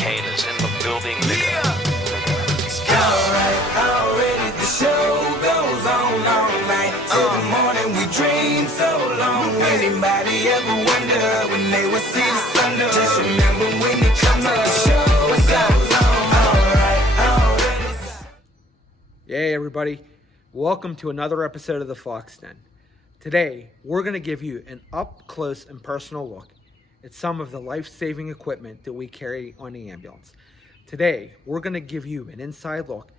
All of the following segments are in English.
Kane is in the building, nigga. Alright, already the show goes on all night. Till the morning we dream so long. Anybody ever wonder when they would see the sun? Just remember when you come to the show goes on. Alright, already. Hey everybody, welcome to another episode of the Fox Den. Today, we're going to give you an up-close and personal look at some of the life-saving equipment that we carry on the ambulance. Today, we're going to give you an inside look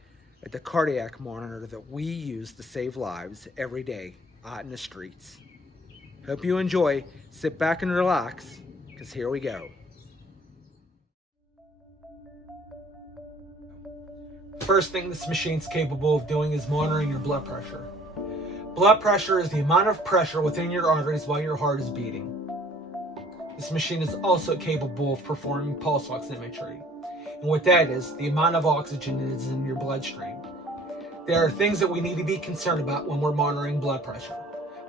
at the cardiac monitor that we use to save lives every day out in the streets. Hope you enjoy. Sit back and relax, because here we go. First thing this machine's capable of doing is monitoring your blood pressure. Blood pressure is the amount of pressure within your arteries while your heart is beating. This machine is also capable of performing pulse oximetry. And what that is, the amount of oxygen that is in your bloodstream. There are things that we need to be concerned about when we're monitoring blood pressure,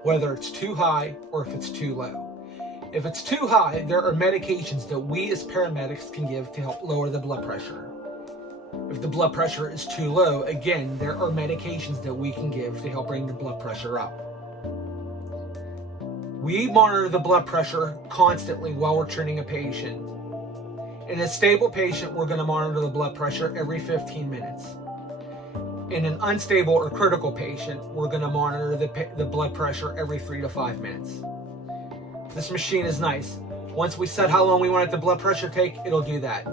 whether it's too high or if it's too low. If it's too high, there are medications that we as paramedics can give to help lower the blood pressure. If the blood pressure is too low, again, there are medications that we can give to help bring the blood pressure up. We monitor the blood pressure constantly while we're treating a patient. In a stable patient, we're going to monitor the blood pressure every 15 minutes. In an unstable or critical patient, we're going to monitor the blood pressure every 3 to 5 minutes. This machine is nice. Once we set how long we want the blood pressure to take, it'll do that.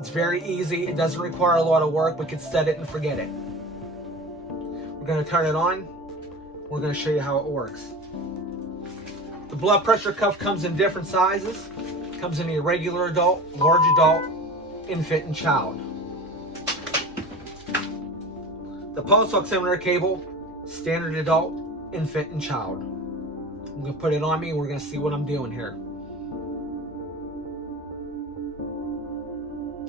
It's very easy. It doesn't require a lot of work. We can set it and forget it. We're going to turn it on. We're going to show you how it works. The blood pressure cuff comes in different sizes. It comes in a regular adult, large adult, infant, and child. The pulse oximeter cable, standard adult, infant, and child. I'm going to put it on me and we're going to see what I'm doing here.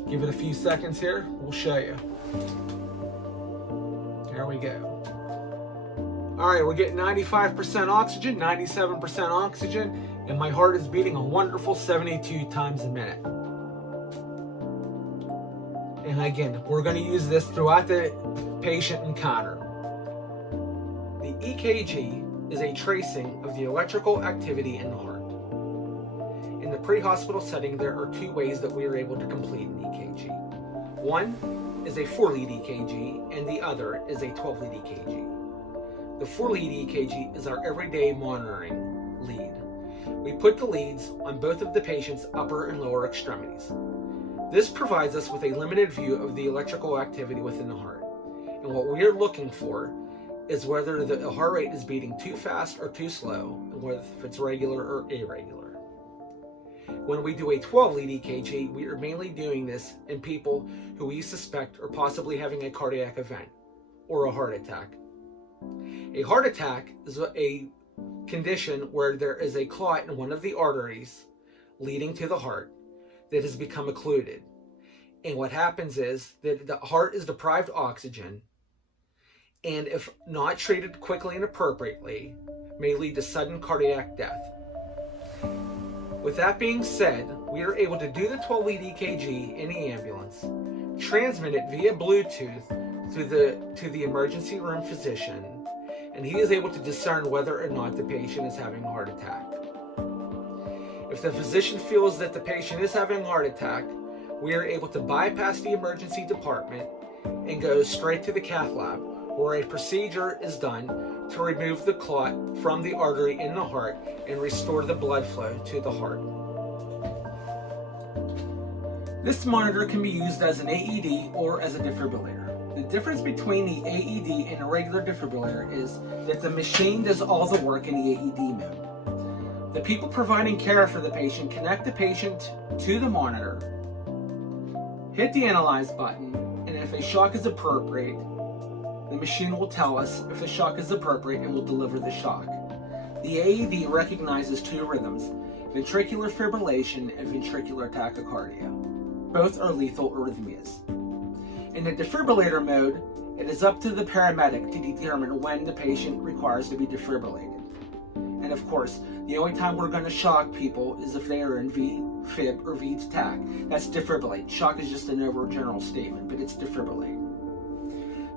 Give it a few seconds here. We'll show you. There we go. All right, we're getting 95% oxygen, 97% oxygen, and my heart is beating a wonderful 72 times a minute. And again, we're going to use this throughout the patient encounter. The EKG is a tracing of the electrical activity in the heart. In the pre-hospital setting, there are two ways that we are able to complete an EKG. One is a 4-lead EKG, and the other is a 12-lead EKG. The 4-lead EKG is our everyday monitoring lead. We put the leads on both of the patient's upper and lower extremities. This provides us with a limited view of the electrical activity within the heart. And what we are looking for is whether the heart rate is beating too fast or too slow, and whether if it's regular or irregular. When we do a 12-lead EKG, we are mainly doing this in people who we suspect are possibly having a cardiac event or a heart attack. A heart attack is a condition where there is a clot in one of the arteries leading to the heart that has become occluded. And what happens is that the heart is deprived of oxygen, and if not treated quickly and appropriately, may lead to sudden cardiac death. With that being said, we are able to do the 12-lead EKG in the ambulance, transmit it via Bluetooth to the emergency room physician, and he is able to discern whether or not the patient is having a heart attack. If the physician feels that the patient is having a heart attack, we are able to bypass the emergency department and go straight to the cath lab, where a procedure is done to remove the clot from the artery in the heart and restore the blood flow to the heart. This monitor can be used as an AED or as a defibrillator. The difference between the AED and a regular defibrillator is that the machine does all the work in the AED mode. The people providing care for the patient connect the patient to the monitor, hit the analyze button, and if a shock is appropriate, the machine will tell us if the shock is appropriate and will deliver the shock. The AED recognizes two rhythms, ventricular fibrillation and ventricular tachycardia. Both are lethal arrhythmias. In the defibrillator mode, it is up to the paramedic to determine when the patient requires to be defibrillated. And of course, the only time we're going to shock people is if they are in fib, or V to tach. That's defibrillate. Shock is just an overgeneral statement, but it's defibrillate.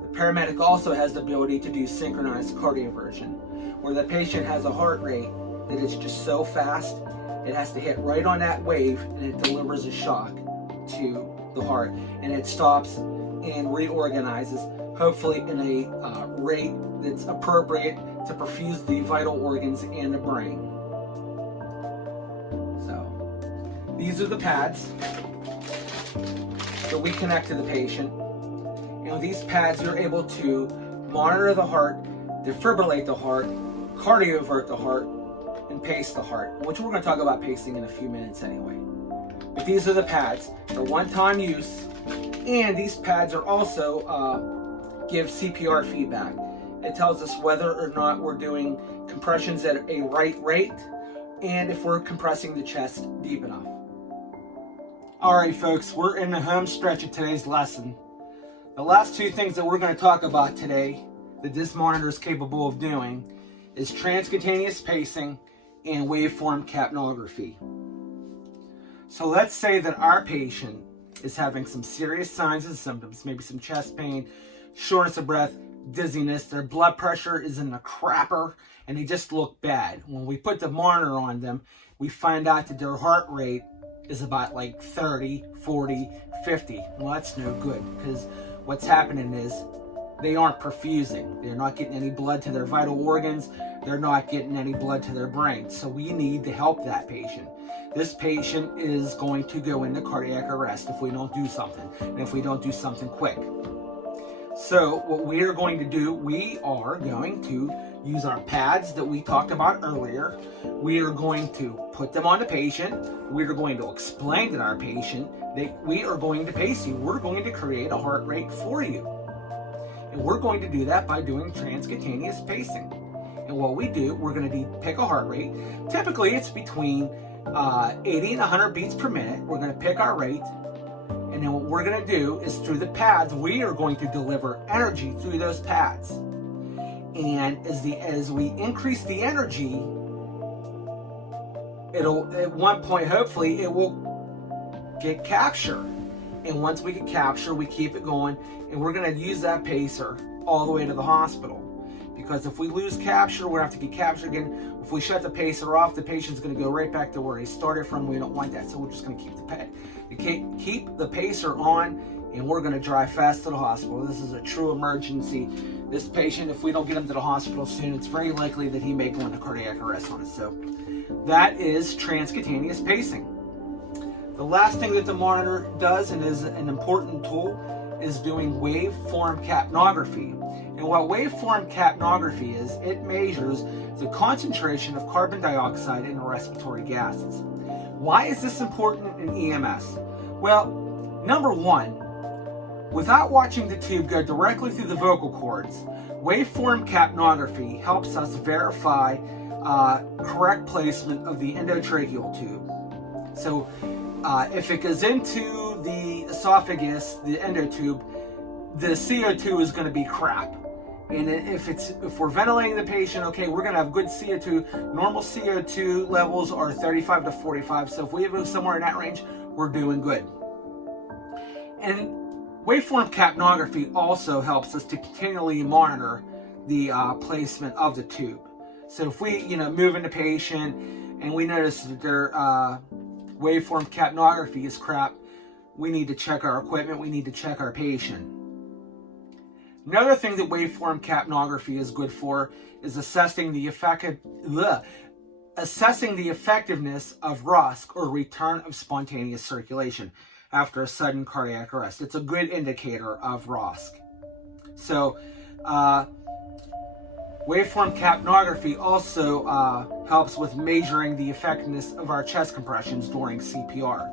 The paramedic also has the ability to do synchronized cardioversion, where the patient has a heart rate that is just so fast, it has to hit right on that wave and it delivers a shock to the heart, and it stops and reorganizes, hopefully in a rate that's appropriate to perfuse the vital organs and the brain. So these are the pads that we connect to the patient. And with these pads, you're able to monitor the heart, defibrillate the heart, cardiovert the heart, and pace the heart, which we're going to talk about pacing in a few minutes anyway. But these are the pads. They're one-time use, and these pads are also give CPR feedback. It tells us whether or not we're doing compressions at a right rate and if we're compressing the chest deep enough. Alright folks, we're in the home stretch of today's lesson. The last two things that we're going to talk about today that this monitor is capable of doing is transcutaneous pacing and waveform capnography. So let's say that our patient is having some serious signs and symptoms, maybe some chest pain, shortness of breath, dizziness, their blood pressure is in the crapper, and they just look bad. When we put the monitor on them, we find out that their heart rate is about like 30, 40, 50. Well, that's no good, because what's happening is they aren't perfusing. They're not getting any blood to their vital organs. They're not getting any blood to their brain. So we need to help that patient. This patient is going to go into cardiac arrest if we don't do something, and if we don't do something quick. So what we are going to do, we are going to use our pads that we talked about earlier. We are going to put them on the patient. We are going to explain to our patient that we are going to pace you. We're going to create a heart rate for you. And we're going to do that by doing transcutaneous pacing. And what we do, we're going to pick a heart rate. Typically, it's between 80 and 100 beats per minute. We're going to pick our rate. And then what we're going to do is through the pads, we are going to deliver energy through those pads. And as we increase the energy, it'll at one point, hopefully, it will get capture. And once we get capture, we keep it going, and we're going to use that pacer all the way to the hospital. Because if we lose capture, we're going to have to get captured again. If we shut the pacer off, the patient's going to go right back to where he started from. We don't want that, so we're just going to keep the pacer on, and we're going to drive fast to the hospital. This is a true emergency. This patient, if we don't get him to the hospital soon, it's very likely that he may go into cardiac arrest on us. So that is transcutaneous pacing. The last thing that the monitor does, and is an important tool, is doing waveform capnography. And what waveform capnography is, it measures the concentration of carbon dioxide in respiratory gases. Why is this important in EMS? Well, number one, without watching the tube go directly through the vocal cords, waveform capnography helps us verify correct placement of the endotracheal tube. So if it goes into the esophagus, the endotube, the CO2 is going to be crap. And if we're ventilating the patient, okay, we're going to have good CO2. Normal CO2 levels are 35 to 45. So if we have somewhere in that range, we're doing good. And waveform capnography also helps us to continually monitor the placement of the tube. So if we, move in the patient and we notice that their waveform capnography is crap, we need to check our equipment. We need to check our patient. Another thing that waveform capnography is good for is assessing the effectiveness of ROSC, or return of spontaneous circulation, after a sudden cardiac arrest. It's a good indicator of ROSC. So waveform capnography also helps with measuring the effectiveness of our chest compressions during CPR.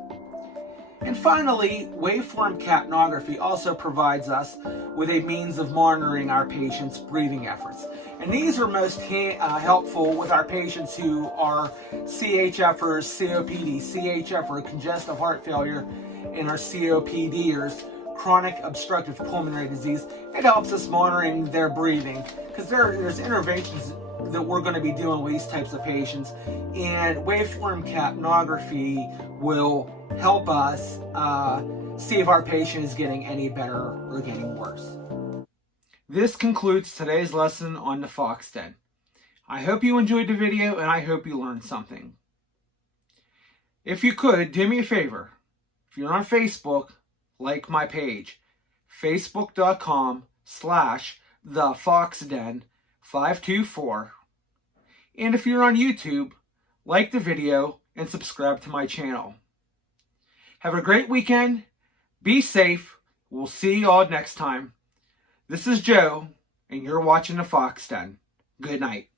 And finally, waveform capnography also provides us with a means of monitoring our patients' breathing efforts. And these are most helpful with our patients who are CHFers, COPD, CHF or congestive heart failure, and our COPDers, chronic obstructive pulmonary disease. It helps us monitoring their breathing, because there's interventions that we're going to be dealing with these types of patients, and waveform capnography will help us see if our patient is getting any better or getting worse. This concludes today's lesson on the FoxDen. I hope you enjoyed the video and I hope you learned something. If you could, do me a favor. If you're on Facebook, like my page, facebook.com/thefoxden524. And if you're on YouTube, like the video and subscribe to my channel. Have a great weekend. Be safe. We'll see you all next time. This is Joe, and you're watching The FoxDen. Good night.